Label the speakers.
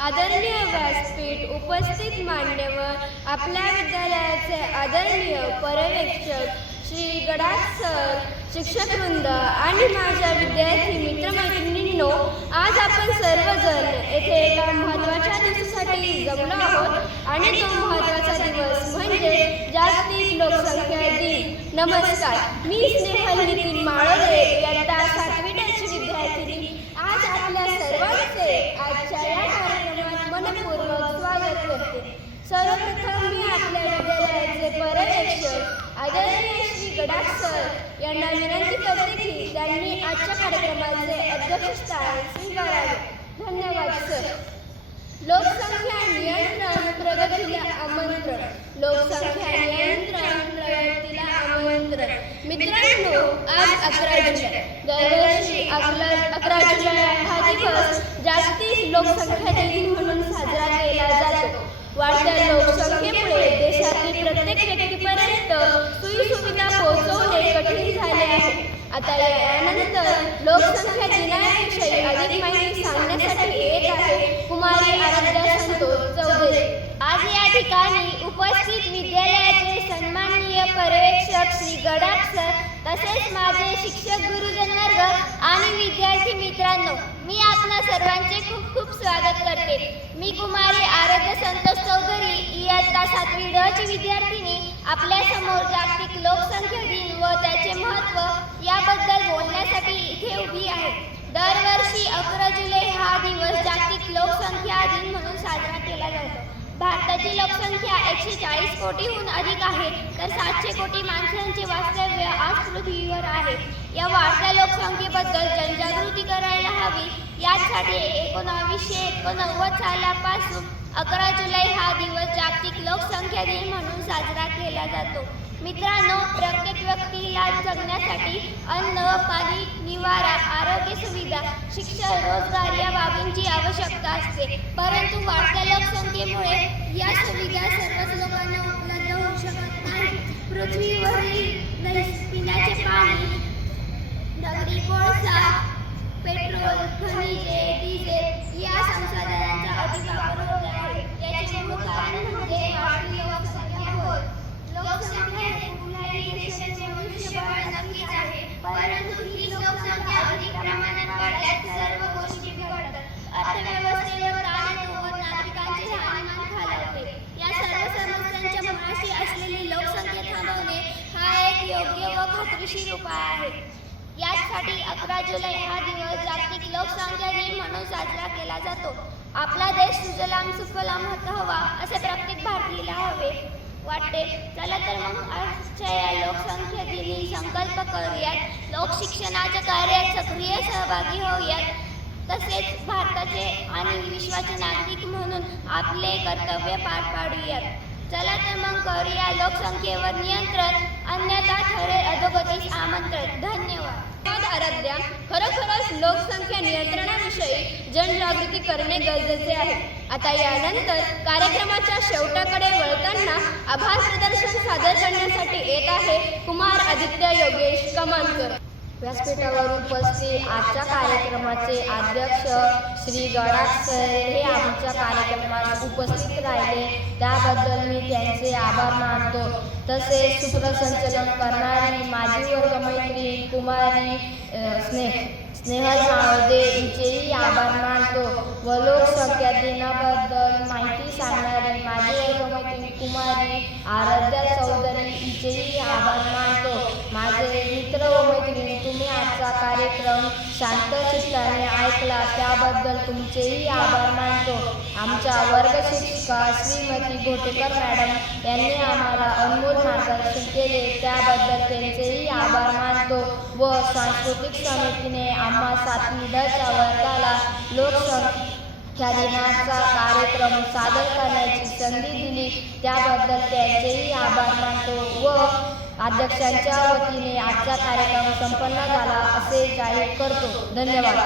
Speaker 1: आदरणीय व्यासपीठ उपस्थित मान्यवर आपल्या विद्यालयाचे आदरणीय पर्यवेक्षक श्री गडाख सर शिक्षकवृंद आणि माझ्या विद्यार्थी मित्रमैत्रिणींनो आज आपण सर्वजण येथे एका महत्त्वाच्या दिवसासाठी जमलो आहोत आणि तो महत्त्वाचा दिवस म्हणजे जागतिक लोकसंख्या दिन. नमस्कार मी स्नेहल नितीन माळोदे इयत्ता सातवी टॅची विद्यार्थिनी आज आपल्या सर्वांचे आजच्या या कार्यक्रमात मनपूर्वक स्वागत करते सर्वप्रथम मी आपल्या विद्यालयाचे पर्यवेक्षक आदरणीय श्री गडाख सर यांना विनंती करते की त्यांनी आजच्या कार्यक्रमाचे अध्यक्षस्थान स्वीकारावे. धन्यवाद सर. लोकसंख्या नियंत्रण प्रगतीला आमंत्रण. लोकसंख्या नियंत्रण प्रगतीला आमंत्रण. मित्रांनो आज अकरा जुलै. दरवर्षी आपला अकरा जुलै हा दिवस जागतिक लोकसंख्या दिन म्हणून साजरा केला जातो. वाढत्या लोक आता यानंतर लोकसंख्या दिनाविषयी अधिक माहिती सांगण्यासाठी येत आहे कुमारी आराध्या संतोष चौधरी. आज या ठिकाणी उपस्थित विद्यालयाचे सन्माननीय पर्यवेक्षक श्री गडाख सर तसेच माझे शिक्षक गुरुजन वर्ग आणि विद्यार्थी मित्रांनो मी आपणा सर्वांचे खूप खूप स्वागत करते. मी कुमारी आराध्य संतोष चौधरी इयत्ता सातवी डची विद्यार्थिनी आपल्यासमोर जागतिक लोकसंख्या दिन व त्याचे महत्त्व याबद्दल बोलण्यासाठी इथे उभी आहे. दरवर्षी अकरा जुलै हा दिवस जागतिक लोकसंख्या दिन म्हणून साजरा केला जातो. भारताची लोकसंख्या एकशे चाळीस कोटीहून अधिक आहे तर सातशे कोटी माणसांचे वास्तव्य आज पृथ्वीवर आहे. या वाढत्या लोकसंख्येबद्दल जनजागृती करायला हवी. यासाठी एकोणावीसशे एकोणनव्वद सालापासून अकरा जुलै हा दिवस लोकसंख्या दिन म्हणून साजरा केला जातो. मित्रांनो प्रत्येक व्यक्तीला जगण्यासाठी अन्न पाणी निवारा आरोग्य सुविधा शिक्षण रोजगार या बाबींची आवश्यकता असते. परंतु वाढत्या लोकसंख्येमुळे या सुविधा सर्वच लोकांना उपलब्ध होऊ शकत नाही. पृथ्वीवरील पिण्याचे पाणी दगडी कोळसा पेट्रोल खनिजे डिझेल या संसाधनांचा अतिवापर होत आहे याचे मूळ कारण म्हणजे वाढती लोकसंख्या होय लोकसंख्या ही कुठल्याही देशाचे मनुष्यबळ नक्कीच आहे परंतु ही लोकसंख्या अधिक प्रमाणात वाढल्यास सर्व गोष्टी बिघडतात अर्थव्यवस्थेवर ताण येतो व नागरिकांचे राहणीमान खालावते या सर्व समस्यांच्या मुळाशी असलेली लोकसंख्या थांबवणे हा एक योग्य व खात्रीशीर उपाय आहे याचसाठी अकरा जुलै हा दिवस जागतिक लोकसंख्या दिन म्हणून साजरा केला जातो. आपला देश सुजलाम सुफलाम हवा असे प्रत्येक भारतीयला हवे. वाटते चला तर मग आजच्या या लोकसंख्या दिनी संकल्प करूयात. लोकशिक्षणाच्या कार्यात सक्रिय सहभागी होऊयात. तसेच भारताचे आणि विश्वाचे नागरिक म्हणून आपले कर्तव्य पार पाडूयात. चला तर मग करूया लोकसंख्येवर नियंत्रण. अन्यथा ठरेल अधोगतीस आमंत्रण. धन्यवाद. आराध्या. खरोखरच लोकसंख्या नियंत्रणाविषयी जनजागृती करणे गरजेचे आहे. आता यानंतर कार्यक्रमाच्या शेवटाकडे वळताना आभार प्रदर्शन सादर करण्यासाठी येत आहे कुमार आदित्य योगेश कमानकर व्यासपीठावर उपस्थित आजच्या कार्यक्रमाचे अध्यक्ष श्री गडाख सर हे आमच्या कार्यक्रमात उपस्थित राहिले. त्याबद्दल मी त्यांचे आभार मानतो. तसेच सूत्रसंचलन करणारी माझी वर्गमैत्री कुमारी स्नेह स्नेह सावदे हिचेही आभार मानतो व लोकसंख्या दिनाबद्दल माहिती सांगणारी माझी वर्गमैत्री कुमारी आराध्या चौधरी हिचेही आभार मानतो. माझे मित्र कार्यक्रम शांत ऐकला त्याबद्दल तुमचेही आभार मानतो. आमच्या वर्ग शिक्षिका श्रीमती घोटेकर मॅडम यांनी आम्हाला अनमोल मार्गदर्शन केले त्याबद्दल त्यांचेही आभार मानतो व सांस्कृतिक समितीने आम्हा सातवी डच्या वर्गाला लोकसंख्या दिनाचा कार्यक्रम सादर करण्याची संधी दिली त्याबद्दल त्यांचेही आभार मानतो व अध्यक्षांच्या वतीने आजचा कार्यक्रम संपन्न झाला असे जाहीर करतो. धन्यवाद.